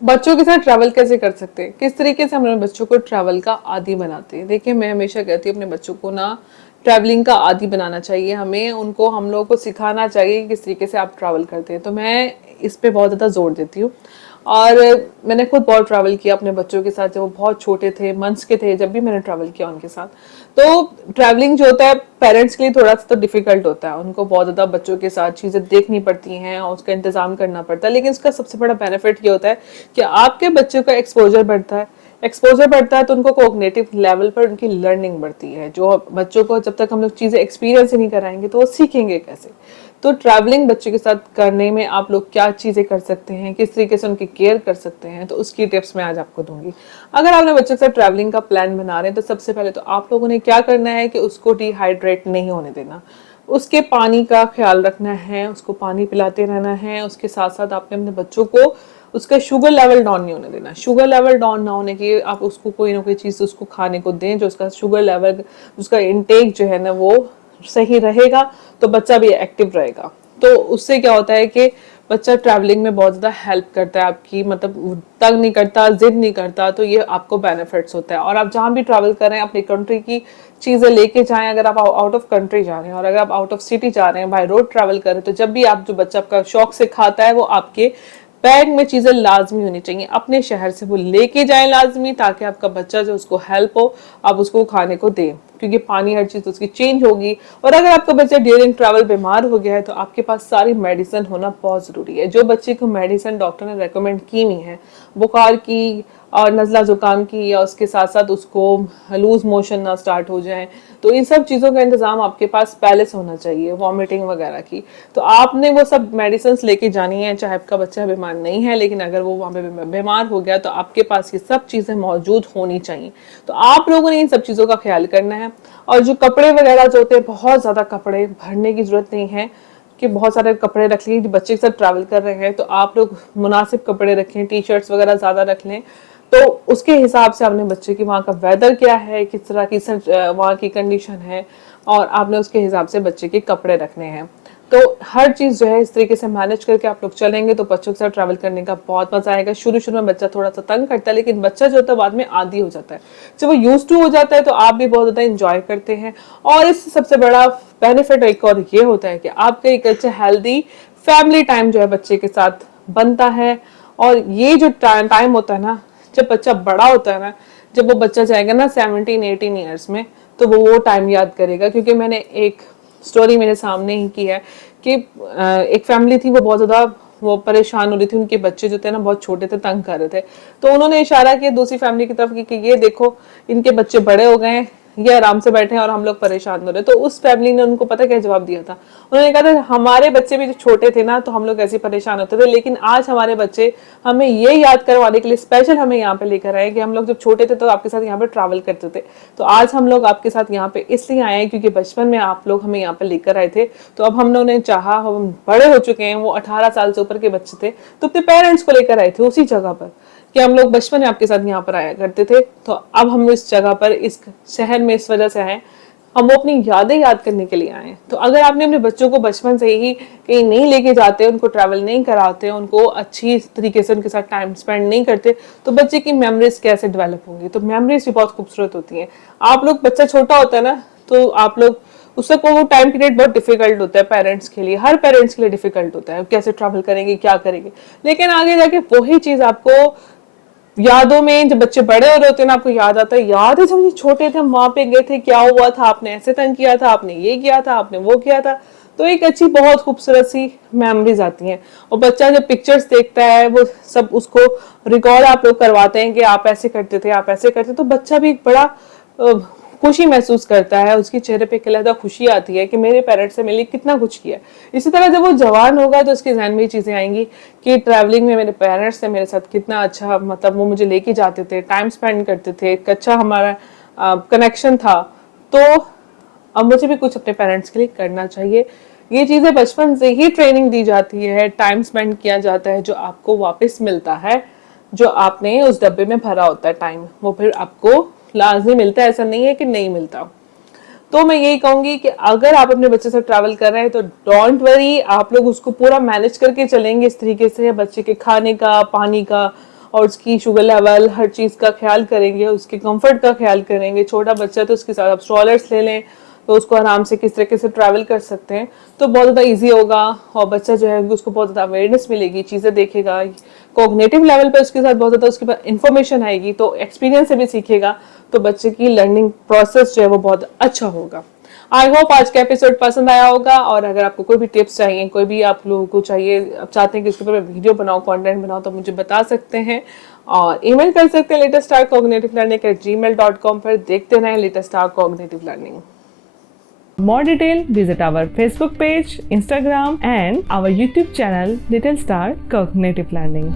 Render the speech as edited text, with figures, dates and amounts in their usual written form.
बच्चों के साथ ट्रैवल कैसे कर सकते हैं, किस तरीके से हम अपने बच्चों को ट्रैवल का आदी बनाते हैं। देखिए, मैं हमेशा कहती हूँ अपने बच्चों को ना ट्रैवलिंग का आदी बनाना चाहिए। हमें उनको, हम लोगों को सिखाना चाहिए कि किस तरीके से आप ट्रैवल करते हैं। तो मैं इस पे बहुत ज़्यादा जोर देती हूँ। और मैंने खुद बहुत ट्रैवल किया अपने बच्चों के साथ, जब वो बहुत छोटे थे, मंथ्स के थे, जब भी मैंने ट्रैवल किया उनके साथ। तो ट्रैवलिंग जो होता है पेरेंट्स के लिए थोड़ा सा तो डिफिकल्ट होता है, उनको बहुत ज़्यादा बच्चों के साथ चीज़ें देखनी पड़ती हैं और उसका इंतजाम करना पड़ता है। लेकिन इसका सबसे बड़ा बेनिफिट ये होता है कि आपके बच्चों का एक्सपोजर बढ़ता है। एक्सपोजर बढ़ता है तो उनको कोग्निटिव लेवल पर उनकी लर्निंग बढ़ती है। जो बच्चों को जब तक हम लोग चीज़ें एक्सपीरियंस ही नहीं कराएंगे तो वो सीखेंगे कैसे। तो ट्रैवलिंग बच्चे के साथ करने में आप लोग क्या चीज़ें कर सकते हैं, किस तरीके से उनकी केयर कर सकते हैं, तो उसकी टिप्स मैं आज आपको दूंगी। अगर आपने बच्चे के साथ ट्रैवलिंग का प्लान बना रहे हैं तो सबसे पहले तो आप लोगों ने क्या करना है कि उसको डिहाइड्रेट नहीं होने देना। उसके पानी का ख्याल रखना है, उसको पानी पिलाते रहना है। उसके साथ साथ आपने अपने बच्चों को उसका शुगर लेवल डाउन नहीं होने देना। शुगर लेवल डाउन ना होने की आप उसको कोई ना कोई चीज़ उसको खाने को दें जो उसका शुगर लेवल, उसका इंटेक जो है ना वो सही रहेगा, तो बच्चा भी एक्टिव रहेगा। तो उससे क्या होता है कि बच्चा ट्रैवलिंग में बहुत ज़्यादा हेल्प करता है आपकी, मतलब तंग नहीं करता, जिद नहीं करता। तो ये आपको बेनिफिट्स होता है। और आप जहाँ भी ट्रैवल कर रहे हैं अपनी कंट्री की चीज़ें लेके जाएं। अगर आप आउट ऑफ कंट्री जा रहे हैं और अगर आप आउट ऑफ सिटी जा रहे हैं, बाय रोड ट्रैवल कर रहे हैं, तो जब भी आप, जो बच्चा आपका शौक से खाता है, वो आपके बैग में चीजें लाजमी होनी चाहिए। अपने शहर से वो लेके जाए लाजमी, ताकि आपका बच्चा जो उसको हेल्प हो, आप उसको खाने को दें। क्योंकि पानी हर चीज उसकी चेंज होगी। और अगर आपका बच्चा ड्यूरिंग ट्रैवल बीमार हो गया है तो आपके पास सारी मेडिसिन होना बहुत जरूरी है। जो बच्चे को मेडिसिन डॉक्टर ने रेकमेंड की हुई है, बुखार की और नज़ला जुकाम की, या उसके साथ साथ उसको लूज मोशन ना स्टार्ट हो जाए, तो इन सब चीज़ों का इंतजाम आपके पास पहले से होना चाहिए, वॉमिटिंग वगैरह की। तो आपने वो सब मेडिसिन लेके जानी है, चाहे आपका बच्चा बीमार नहीं है, लेकिन अगर वो वहाँ पे बीमार हो गया तो आपके पास ये सब चीज़ें मौजूद होनी चाहिए। तो आप लोगों ने इन सब चीज़ों का ख्याल करना है। और जो कपड़े वगैरह जो होते हैं, बहुत ज़्यादा कपड़े भरने की जरूरत नहीं है कि बहुत सारे कपड़े रख लें। बच्चे के साथ ट्रैवल कर रहे हैं तो आप लोग मुनासिब कपड़े रखें, टी शर्ट्स वगैरह ज़्यादा रख लें। तो उसके हिसाब से आपने बच्चे की वहाँ का वेदर क्या है, किस तरह की वहाँ की कंडीशन है, और आपने उसके हिसाब से बच्चे के कपड़े रखने हैं। तो हर चीज़ जो है इस तरीके से मैनेज करके आप लोग चलेंगे तो बच्चों के साथ ट्रैवल करने का बहुत मजा आएगा। शुरू शुरू में बच्चा थोड़ा सा तंग करता है, लेकिन बच्चा जो होता है बाद में आदी हो जाता है। जब वो यूज टू हो जाता है तो आप भी बहुत ज़्यादा इंजॉय करते हैं। और इससे सबसे बड़ा बेनिफिट एक और ये होता है कि आपका एक अच्छा हेल्दी फैमिली टाइम जो है बच्चे के साथ बनता है। और ये जो टाइम होता है ना, जब बच्चा बड़ा होता है ना, जब वो बच्चा जाएगा ना 17-18 ईयर्स में, तो वो टाइम याद करेगा। क्योंकि मैंने एक स्टोरी मेरे सामने ही की है कि एक फैमिली थी, वो बहुत ज्यादा वो परेशान हो रही थी। उनके बच्चे जो थे ना बहुत छोटे थे, तंग कर रहे थे। तो उन्होंने इशारा किया दूसरी फैमिली की तरफ कि ये देखो, इनके बच्चे बड़े हो गए हैं, ये आराम से बैठे हैं और हम लोग परेशान हो रहे। तो उस फैमिली ने उनको पता क्या जवाब दिया था? उन्होंने कहा था हमारे बच्चे भी जो छोटे थे ना तो हम लोग ऐसे परेशान होते थे, लेकिन आज हमारे बच्चे हमें ये याद करवाने के लिए स्पेशल हमें यहाँ पे लेकर आए कि हम लोग जब छोटे थे तो आपके साथ यहाँ पे ट्रैवल करते थे। तो आज हम लोग आपके साथ यहाँ पे इसलिए आए हैं क्योंकि बचपन में आप लोग हमें यहाँ पे लेकर आए थे। तो अब हम लोगों ने चाहा, हम बड़े हो चुके हैं, वो 18 साल से ऊपर के बच्चे थे, तो अपने पेरेंट्स को लेकर आए थे उसी जगह पर कि हम लोग बचपन में आपके साथ यहाँ पर आया करते थे। तो अब हम इस जगह पर, इस शहर में इस वजह से आए, हम वो अपनी यादें याद करने के लिए आए। तो अगर आपने अपने बच्चों को बचपन से ही कहीं नहीं लेके जाते, उनको ट्रैवल नहीं कराते, उनको अच्छी तरीके से उनके साथ टाइम स्पेंड नहीं करते, तो बच्चे की मेमोरीज कैसे डेवलप होंगी? तो मेमोरीज भी बहुत खूबसूरत होती हैं। आप लोग, बच्चा छोटा होता है ना, तो आप लोग उससे को वो टाइम पीरियड बहुत डिफिकल्ट होता है पेरेंट्स के लिए, हर पेरेंट्स के लिए डिफिकल्ट होता है, कैसे ट्रैवल करेंगे, क्या करेंगे। लेकिन आगे जाके वही चीज आपको यादों में, जब बच्चे बड़े हो रहे होते हैं ना, आपको याद आता है, याद है जब ये छोटे थे हम वहां पे गए थे, क्या हुआ था, आपने ऐसे तंग किया था, आपने ये किया था, आपने वो किया था। तो एक अच्छी बहुत खूबसूरत सी मेमोरीज आती हैं। और बच्चा जब पिक्चर्स देखता है, वो सब उसको रिकॉर्ड आप लोग करवाते हैं कि आप ऐसे करते थे, आप ऐसे करते, तो बच्चा भी एक बड़ा खुशी महसूस करता है। उसके चेहरे पे एक अलग खुशी आती है कि मेरे पेरेंट्स से मेरे कितना कुछ किया। इसी तरह जब वो जवान होगा तो उसके जहन में ये चीजें आएंगी कि ट्रैवलिंग में मेरे पेरेंट्स ने मेरे साथ कितना अच्छा, मतलब वो मुझे लेके जाते थे, टाइम स्पेंड करते थे, एक अच्छा हमारा कनेक्शन था। तो अब मुझे भी कुछ अपने पेरेंट्स के लिए करना चाहिए। ये चीजें बचपन से ही ट्रेनिंग दी जाती है, टाइम स्पेंड किया जाता है, जो आपको वापस मिलता है। जो आपने उस डब्बे में भरा होता है टाइम, वो फिर आपको लाजमी मिलता है, ऐसा नहीं है कि नहीं मिलता। तो मैं यही कहूंगी कि अगर आप अपने बच्चे से ट्रैवल कर रहे हैं तो डोंट वरी, आप लोग उसको पूरा मैनेज करके चलेंगे इस तरीके से, बच्चे के खाने का, पानी का, और उसकी शुगर लेवल हर चीज़ का ख्याल करेंगे, उसके कंफर्ट का ख्याल करेंगे। छोटा बच्चा तो उसके साथ आप स्ट्रॉलर्स ले लें तो उसको आराम से किस तरीके से ट्रैवल कर सकते हैं, तो बहुत ज़्यादा इजी होगा। और बच्चा जो है उसको बहुत ज़्यादा अवेयरनेस मिलेगी, चीज़ें देखेगा, कोग्निटिव लेवल पे उसके साथ बहुत ज़्यादा उसके पास इंफॉर्मेशन आएगी, तो एक्सपीरियंस से भी सीखेगा, तो बच्चे की लर्निंग प्रोसेस जो है वो बहुत अच्छा होगा। आई होप आज का एपिसोड पसंद आया होगा। और अगर आपको कोई भी टिप्स चाहिए, कोई भी आप लोगों को चाहिए, आप चाहते हैं कि इसके ऊपर वीडियो बनाओ, कंटेंट बनाओ, तो मुझे बता सकते हैं और ईमेल कर सकते हैं lateststarcognitivelearning@gmail.com पर। देखते रहें latest star cognitive learning. More detail, visit our Facebook page, Instagram, and our YouTube channel, Little Star Cognitive Learning.